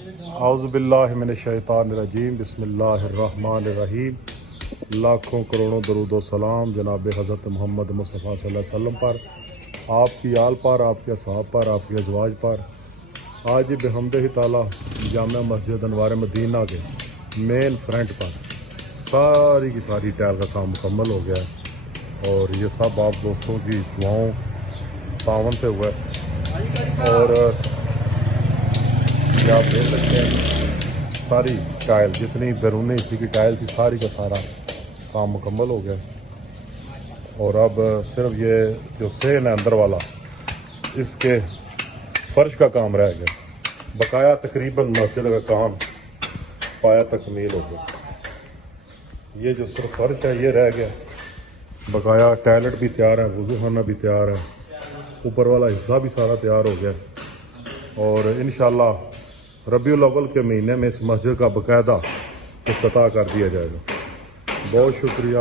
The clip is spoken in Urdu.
اعوذ باللہ من الشیطان الرجیم، بسم اللہ الرحمن الرحیم۔ لاکھوں کروڑوں درود و سلام جناب حضرت محمد مصطفیٰ صلی اللہ علیہ وسلم پر، آپ کی آل پر، آپ کے اصحاب پر، آپ کے ازواج پر۔ آج بحمدہ تعالیٰ جامع مسجد انوار مدینہ کے مین فرنٹ پر ساری کی ساری ٹائل کا کام مکمل ہو گیا ہے، اور یہ سب آپ دوستوں کی دعاؤں تعاون سے ہوا ہے۔ اور یہ آپ دیکھ سکتے ہیں ساری ٹائل جتنی بیرونی اسی کی ٹائل تھی ساری کا سارا کام مکمل ہو گیا، اور اب صرف یہ جو سین ہے اندر والا اس کے فرش کا کام رہ گیا، بقایا تقریباً مسجد کا کام پایا تکمیل ہو گیا۔ یہ جو صرف فرش ہے یہ رہ گیا، بقایا ٹائلٹ بھی تیار ہے، وضو خانہ بھی تیار ہے، اوپر والا حصہ بھی سارا تیار ہو گیا، اور انشاءاللہ ربیع الاول کے مہینے میں اس مسجد کا باقاعدہ افتتاح کر دیا جائے گا۔ بہت شکریہ۔